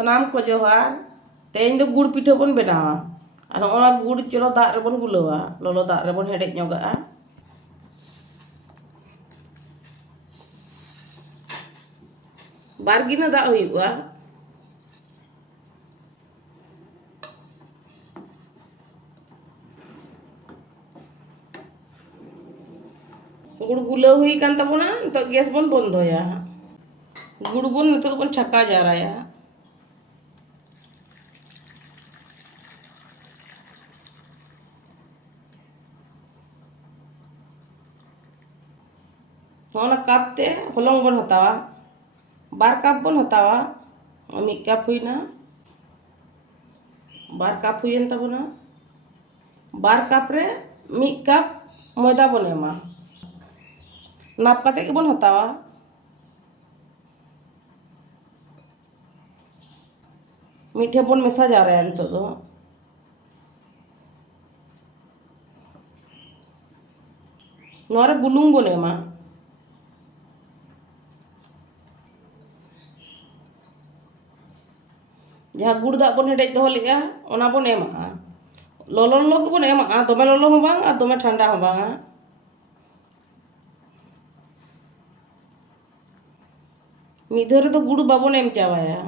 सानाम को जोहार तेज दो गुड़ पिठा बन बनावा और ओना गुड़ चलो दाग रे बन गुलावा लोलो दाग रे बन हेडेज ñoगा बार गिना दाग हुयुआ गुड़ गुलाव हुई कान तबोना तो गैस बन बंदोया गुड़ बन नितो बन छका जाराया ओना कप ते हलंग बन हतावा बार कप बन हतावा मी कप हुईना बार कप हुईन तबोना बार कप रे मी कप मैदा बन एमा नाप काते के बन हतावा मीठे बन मेसा जाराया नितो दो नोरे बुलुंग बन एमा जहाँ गुड़ दाग बन हेडेज दो लेगा ओना बन एमा लोलो लोलो के बन एमा दोमे लोलो हो बांग और दोमे ठंडा हो बांग मिधर तो गुड़ बाबन एम चावाया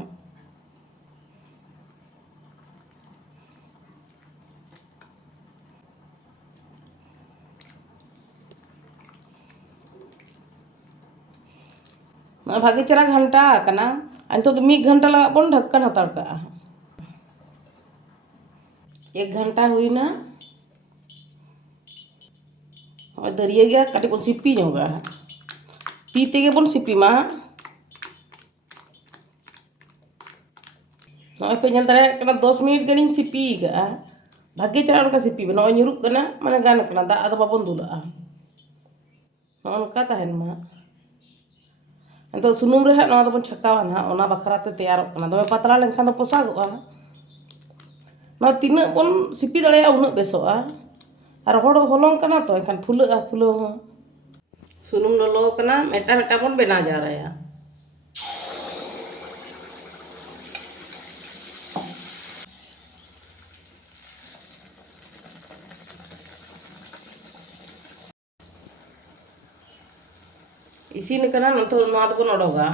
भागे चरा घंटा कना अंतो तो 1 घंटा लगा बन ढक्कन हताड़ का 1 घंटा हुई ना और दरिया गया काटे को सिपी ñoगा ती तेगे बन सिपी मा नॉय पे ñel dare kana 10 minute gunning CP का भागे चरा का सिपी बना ñुरुक कना माने गान कना दा आदा बाबन दुला नॉन का ताहेन मा अंतो सुनुम रे ना बन छकावा ना ओना बखरा ते तैयार कना दमे पतला लेनखान दो पोसागोआ ना तीना बन सिपी दड़े उना बेसोआ और होड़ होलों कना तो एखान फुला फुलो सुनुम लोलो कना मेटा मेटा बन बना जा रहा है इसीन कना नतो नोआ बन ओडोगा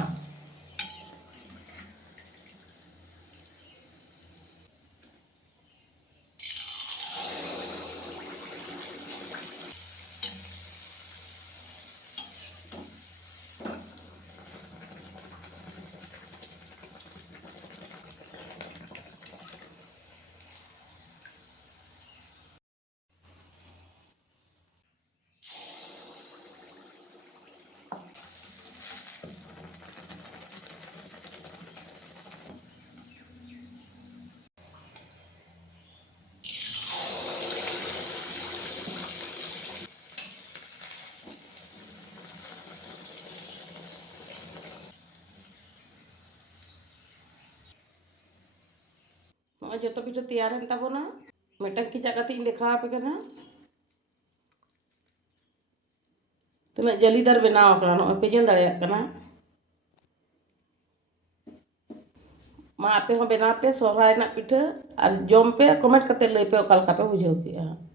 जो तो किछु तैयार है तबोना मेटन की जगह तीन देखा पे कना तना जलीदार बनाव कना नो पे जन दड़े कना मा आपे हो बना पे सोहराय ना पिठा और जम पे कमेंट कते लई पे ओकाल का पे बुझाव के